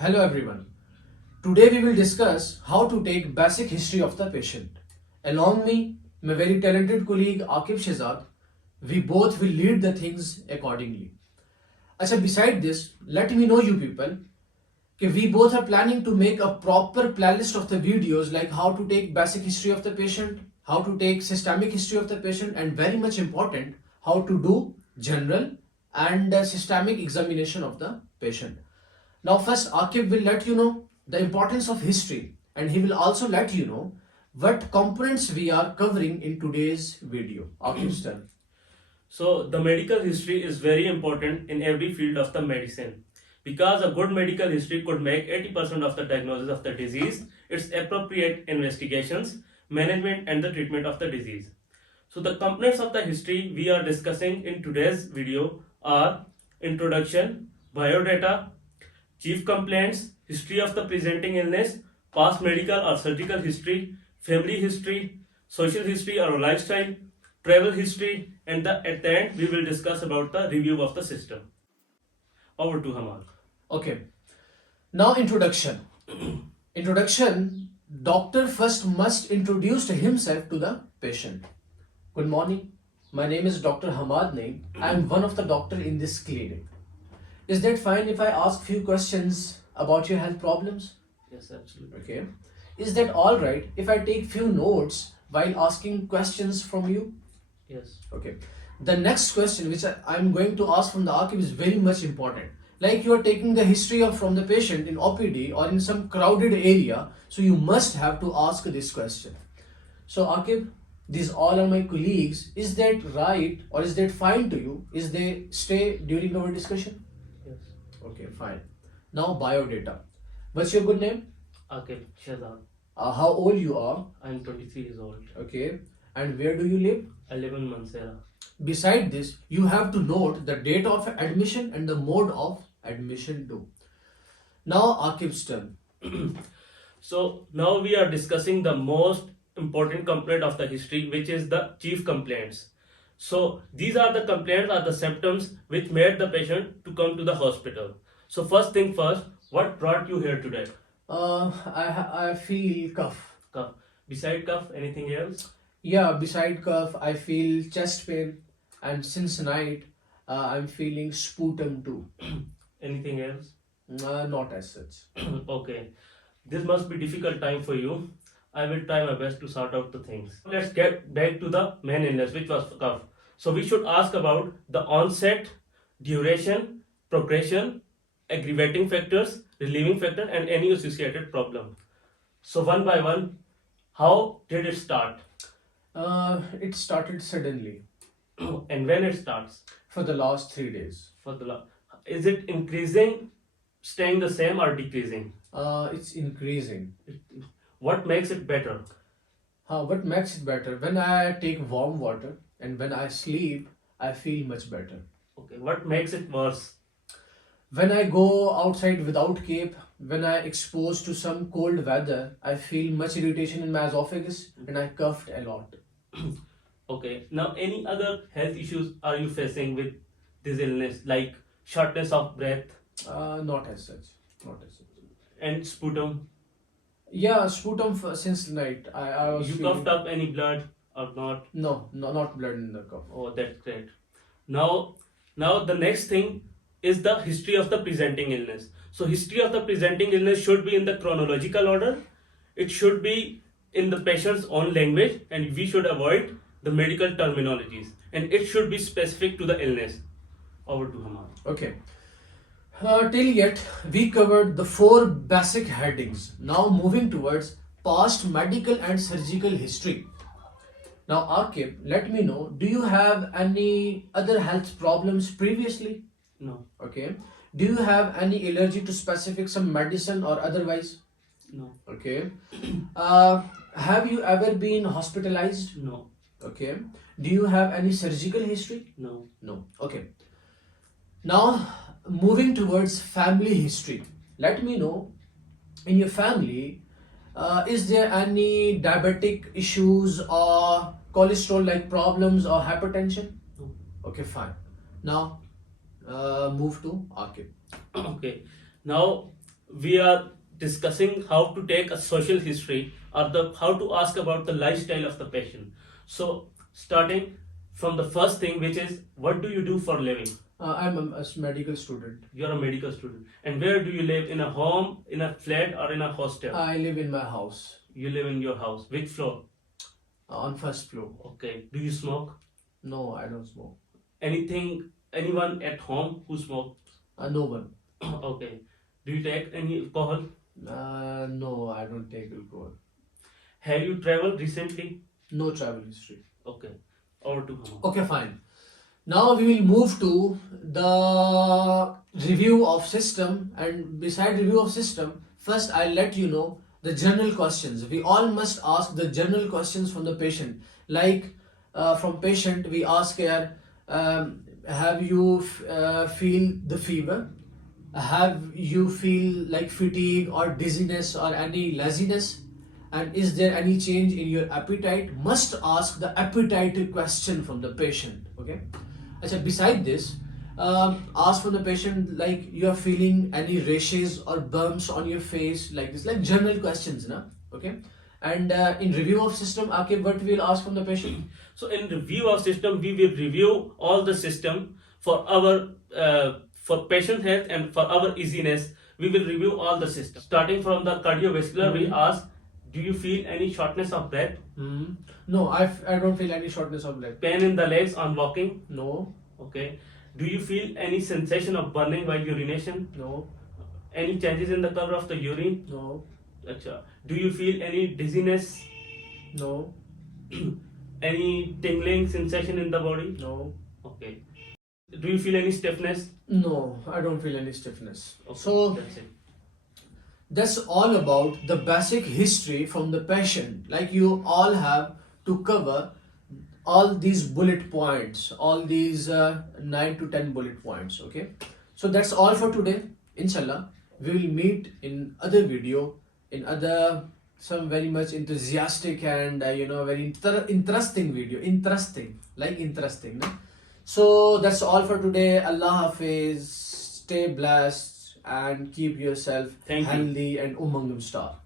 Hello everyone. Today we will discuss how to take basic history of the patient. Along me, my very talented colleague Akib Shehzad, we both will lead the things accordingly. Acha, beside this, let me know you people that we both are planning to make a proper playlist of the videos like how to take basic history of the patient, how to take systemic history of the patient, and very much important, how to do general and systemic examination of the patient. Now, first, Akib will let you know the importance of history, and he will also let you know what components we are covering in today's video. Akib's turn. So the medical history is very important in every field of the medicine because a good medical history could make 80% of the diagnosis of the disease, its appropriate investigations, management and the treatment of the disease. So the components of the history we are discussing in today's video are introduction, biodata, chief complaints, history of the presenting illness, past medical or surgical history, family history, social history or lifestyle, travel history, and at the end we will discuss about the review of the system. Over to Hamal. Okay. Now, introduction. Introduction. Doctor first must introduce himself to the patient. Good morning. My name is Dr. Hamad Naim. I am one of the doctor in this clinic. Is that fine if I ask few questions about your health problems? Yes, absolutely. Okay. Is that all right if I take few notes while asking questions from you? Yes. Okay. The next question which I'm going to ask from the Akib is very much important. Like you are taking the history of from the patient in OPD or in some crowded area, so you must have to ask this question. So Akib, these all are my colleagues. Is that right or is that fine to you? Is they stay during our discussion? Yes. Okay, fine. Now biodata. What's your good name? Okay, Shazad. How old you are? I'm 23 years old. Okay. And where do you live? I live in Mansehra. Beside this, you have to note the date of admission and the mode of admission too. Now, Akib's turn. So now we are discussing the most important complaint of the history, which is the chief complaints. So these are the complaints or the symptoms which made the patient to come to the hospital. So first thing first, what brought you here today? I feel cough. Cough. Beside cough, anything else? Yeah, beside cough, I feel chest pain, and since night, I'm feeling sputum too. Anything else? Not as such. Okay. This must be difficult time for you. I will try my best to sort out the things. Let's get back to the main illness, which was cough. So we should ask about the onset, duration, progression, aggravating factors, relieving factor, and any associated problem. So one by one, how did it start? It started suddenly And when it starts? for the last 3 days. Is it increasing, staying the same, or decreasing? It's increasing. What makes it better? What makes it better? When I take warm water and when I sleep, I feel much better. Okay. What makes it worse? When I go outside without cape, when I exposed to some cold weather, I feel much irritation in my esophagus and I coughed a lot. Okay. Now, any other health issues are you facing with this illness, like shortness of breath Not as such. Not as such. and sputum? Yeah, sputum since night. I was You feeling... coughed up any blood or not? No, not blood in the cough. Oh, that's great. Now the next thing is the history of the presenting illness. So, history of the presenting illness should be in the chronological order. It should be in the patient's own language, and we should avoid the medical terminologies. And it should be specific to the illness. Over to Hamad. Okay. Till yet, we covered the 4 basic headings. Now moving towards past medical and surgical history. Now, Akib, let me know, do you have any other health problems previously? No. Okay. Do you have any allergy to specific some medicine or otherwise? No. Okay. Have you ever been hospitalized? No. Okay. Do you have any surgical history? No. No. Okay. Now, moving towards family history. Let me know, in your family, is there any diabetic issues or cholesterol like problems or hypertension? No. Okay, fine. Now, move to Akib. Okay. Now we are discussing how to take a social history or the how to ask about the lifestyle of the patient. So starting from the first thing, which is what do you do for living? I'm a medical student. You're a medical student. And where do you live? In a home, in a flat, or in a hostel? I live in my house. You live in your house. Which floor? On first floor. Okay. Do you smoke? No, I don't smoke. Anyone at home who smokes? No one. Okay. Do you take any alcohol? No, I don't take alcohol. Have you traveled recently? No travel history. Okay. Over to Hama. Okay, fine. Now we will move to the review of system, and beside review of system, first I'll let you know the general questions. We all must ask the general questions from the patient. Like from patient we ask here, have you feel the fever? Have you feel like fatigue or dizziness or any laziness? And is there any change in your appetite? Must ask the appetite question from the patient. Okay. Achha, beside this, ask from the patient like you are feeling any rashes or bumps on your face, like this, like general questions, na? Okay. And in review of system, Akib, what we will ask from the patient? So in review of system, we will review all the system for our for patient health and for our easiness. We will review all the systems. Starting from the cardiovascular, we ask, do you feel any shortness of breath? No, I don't feel any shortness of breath. Pain in the legs on walking? No. Okay. Do you feel any sensation of burning while urination? No. Any changes in the color of the urine? No. Achha. Do you feel any dizziness? No. Any tingling sensation in the body? No. Okay. Do you feel any stiffness? No, I don't feel any stiffness. Okay, So that's it. that's all about the basic history from the patient. Like you all have to cover all these bullet points, all these 9 to 10 bullet points. Okay. So that's all for today. Inshallah, we will meet in other video, in other some very much enthusiastic and very interesting video. Interesting. No? So that's all for today. Allah Hafiz. Stay blessed and keep yourself Thank you. healthy and umangam star.